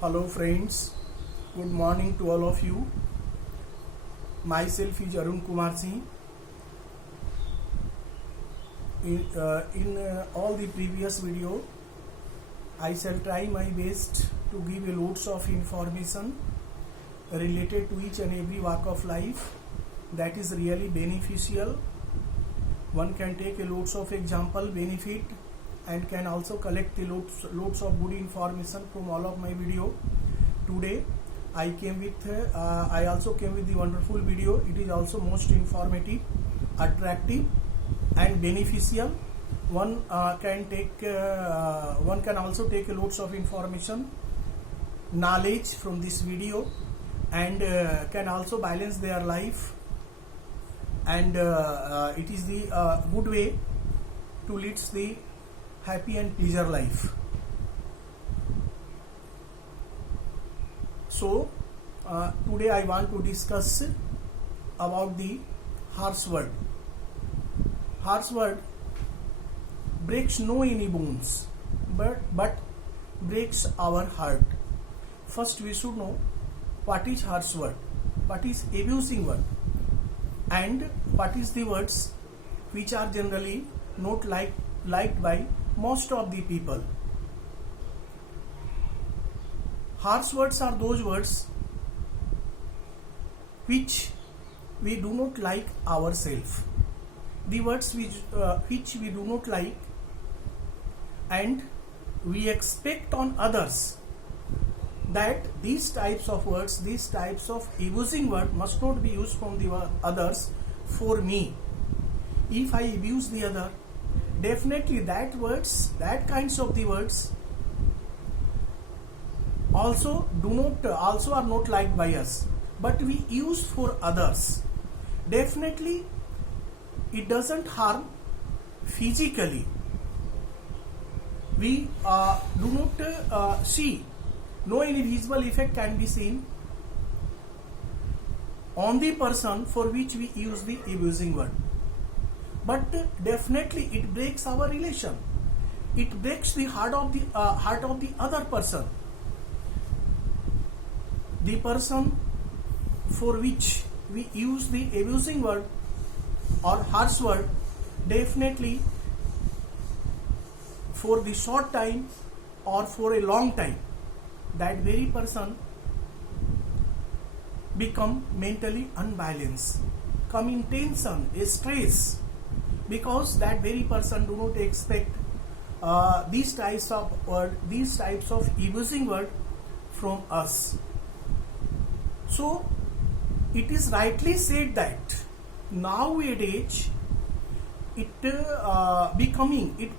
Hello friends, good morning to all of you. Myself is Arun Kumar Singh. In all the previous video, I shall try my best to give a loads of information related to each and every walk of life that is really beneficial. One can take a loads of example benefit and can also collect the loads of good information from all of my video. Today I also came with the wonderful video. It is also most informative, attractive and beneficial. One can also take a loads of information, knowledge from this video, and can also balance their life, and it is the good way to lead the happy and pleasure life. So today I want to discuss about the harsh word. Harsh word breaks no any bones, but breaks our heart. First we should know what is harsh word, what is abusing word, and what is the words which are generally not liked by most of the people. Harsh words are those words which we do not like ourselves. The words which we do not like and we expect on others that these types of words, these types of abusing word must not be used from the others for me. If I abuse the other, definitely that kinds of the words also are not liked by us, but we use for others. Definitely it doesn't harm physically. We do not see, no any visible effect can be seen on the person for which we use the abusing word, but definitely it breaks our relation. It breaks the heart of the other person. The person for which we use the abusing word or harsh word, definitely for the short time or for a long time, that very person become mentally unbalanced, come in tension, stress, because that very person do not expect these types of abusing word from us. So it is rightly said that nowadays it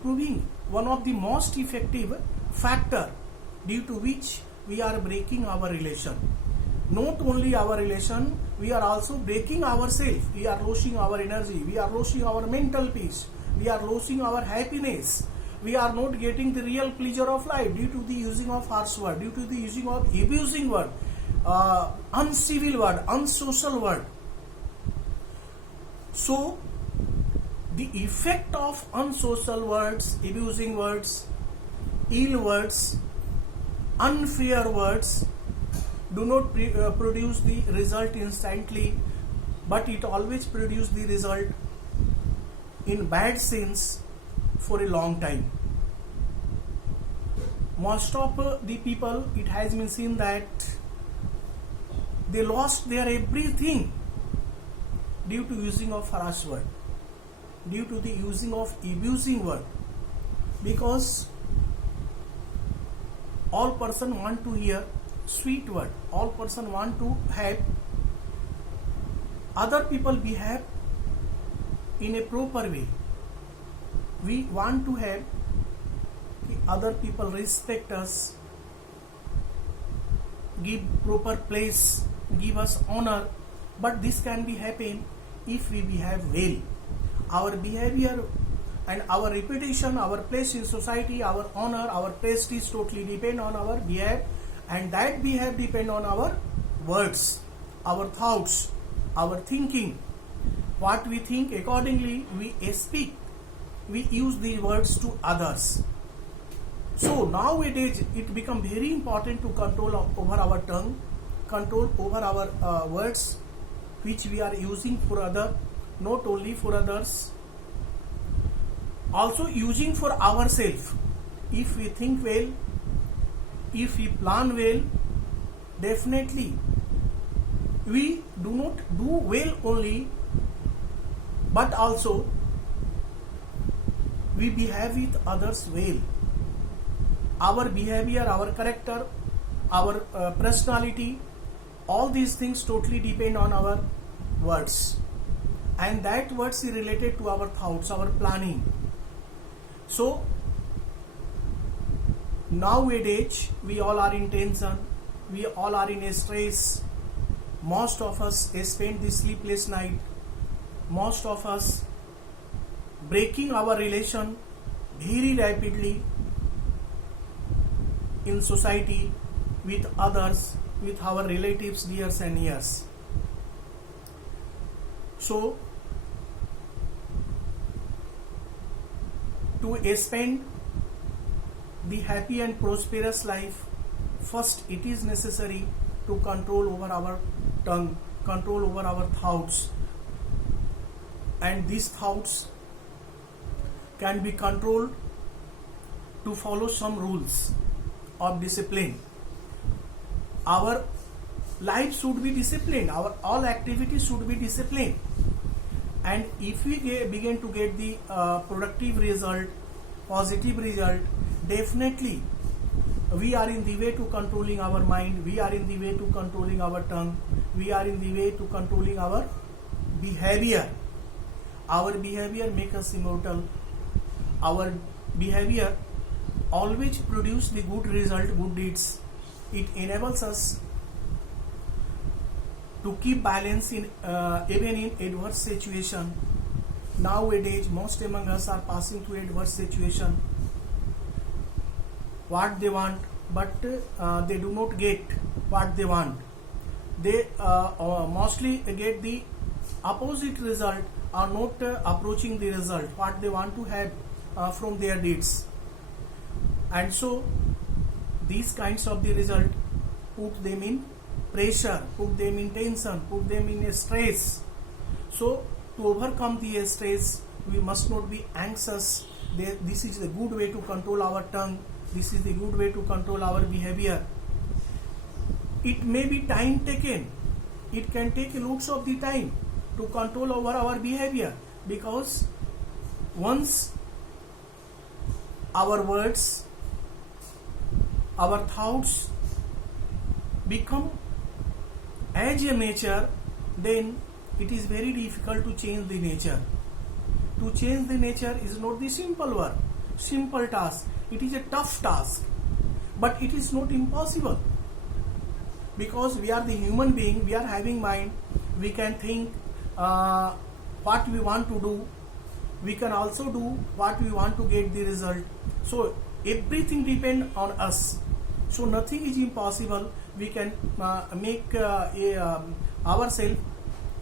proving one of the most effective factor due to which we are breaking our relation. Not only our relation, we are also breaking ourselves. We are losing our energy, we are losing our mental peace, we are losing our happiness. We are not getting the real pleasure of life due to the using of harsh word, due to the using of abusing word, uncivil word, unsocial word. So the effect of unsocial words, abusing words, ill words, unfair words do not produce the result instantly, but it always produce the result in bad sense for a long time. Most of the people, it has been seen that they lost their everything due to using of harsh word, due to the using of abusing word, because all person want to hear sweet word, all person want to have other people behave in a proper way. We want to have other people respect us, give proper place, give us honor, but this can be happen if we behave well. Our behavior and our reputation, our place in society, our honor, our prestige totally depend on our behavior, and that behavior depend on our words, our thoughts, our thinking. What we think, accordingly we speak, we use the words to others. So nowadays it become very important to control over our tongue, control over our words which we are using for other, not only for others, also using for ourselves. If we think well, if we plan well, definitely we do not do well only, but also we behave with others well. Our behavior, our character, our personality, all these things totally depend on our words, and that words is related to our thoughts, our planning. So nowadays we all are in tension, we all are in a stress. Most of us spend the sleepless night, most of us breaking our relation very rapidly in society, with others, with our relatives, dears and nears. So to spend the happy and prosperous life, first it is necessary to control over our tongue, control over our thoughts, and these thoughts can be controlled to follow some rules of discipline. Our life should be disciplined, our all activities should be disciplined, and if we begin to get the productive result, positive result, definitely we are in the way to controlling our mind, we are in the way to controlling our tongue, we are in the way to controlling our behavior. Our behavior makes us immortal. Our behavior always produce the good result, good deeds. It enables us to keep balance in even in adverse situation. Nowadays most among us are passing through adverse situation. What they want, but they do not get what they want. They mostly get the opposite result, or not approaching the result what they want to have from their deeds. And so these kinds of the result put them in pressure, put them in tension, put them in stress. So to overcome the stress, we must not be anxious. This is the good way to control our tongue, this is the good way to control our behavior. It may be time taken, it can take lots of the time to control over our behavior, because once our words, our thoughts become as a nature, then it is very difficult to change the nature. To change the nature is not the simple work, simple task. It is a tough task, but it is not impossible, because we are the human being, we are having mind, we can think what we want to do, we can also do what we want to get the result. So everything depends on us. So nothing is impossible. We can make ourselves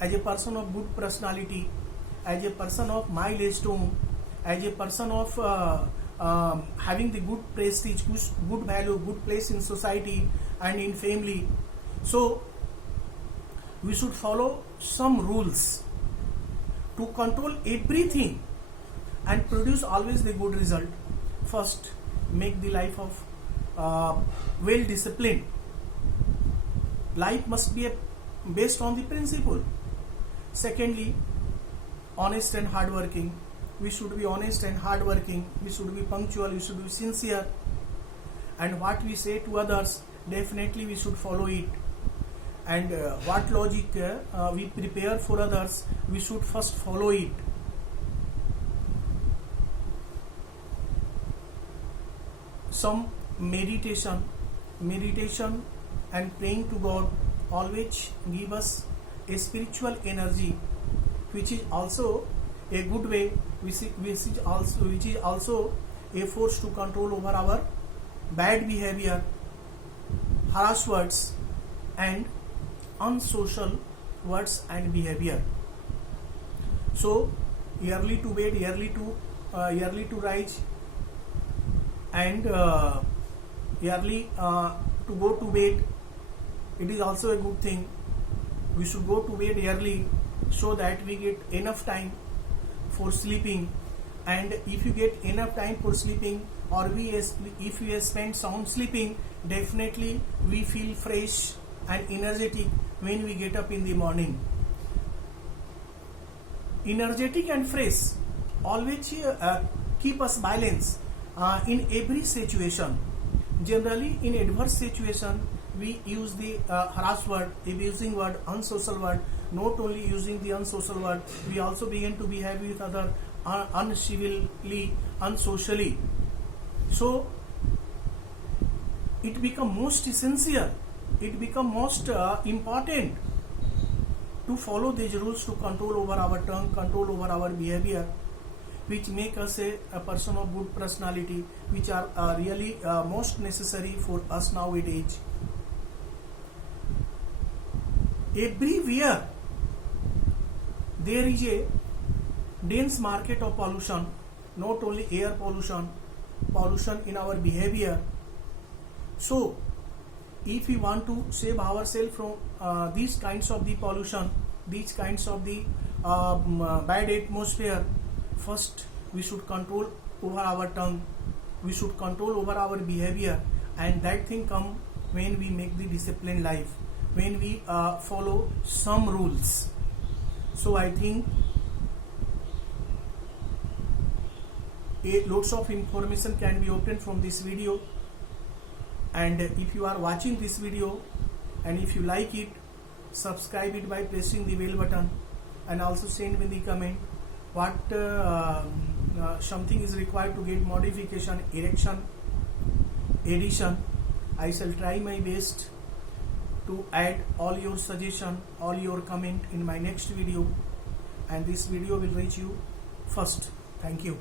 as a person of good personality, as a person of milestone, as a person of having the good prestige, good value, good place in society and in family. So we should follow some rules to control everything and produce always the good result. First, make the life of well disciplined. Life must be based on the principle. Secondly, honest and hardworking. We should be honest and hardworking. We should be punctual. We should be sincere. And what we say to others, definitely we should follow it. And what logic we prepare for others, we should first follow it. Some meditation and praying to God always give us a spiritual energy, which is also a good way, which is also a force to control over our bad behavior, harsh words and unsocial words and behavior. So early to bed, early to rise, and early to go to bed. It is also a good thing. We should go to bed early so that we get enough time for sleeping. And if you get enough time for sleeping, or if we spend sound sleeping, definitely we feel fresh and energetic when we get up in the morning. Energetic and fresh always keep us balanced in every situation. Generally, in adverse situation, we use the harsh word, abusing word, unsocial word. Not only using the unsocial word, we also begin to behave with other uncivilly, unsocially. So it become most essential, it become most important to follow these rules, to control over our tongue, control over our behavior, which make us a person of good personality, which are really most necessary for us nowadays. Everywhere there is a dense market of pollution, not only air pollution, pollution in our behavior. So if we want to save ourselves from these kinds of the pollution, these kinds of the bad atmosphere, first we should control over our tongue, we should control over our behavior, and that thing come when we make the disciplined life, when we follow some rules. So I think lots of information can be obtained from this video, and if you are watching this video and if you like it, subscribe it by pressing the bell button, and also send me the comment what something is required to get modification, erection, addition. I shall try my best to add all your suggestion, all your comment in my next video, and this video will reach you first. Thank you.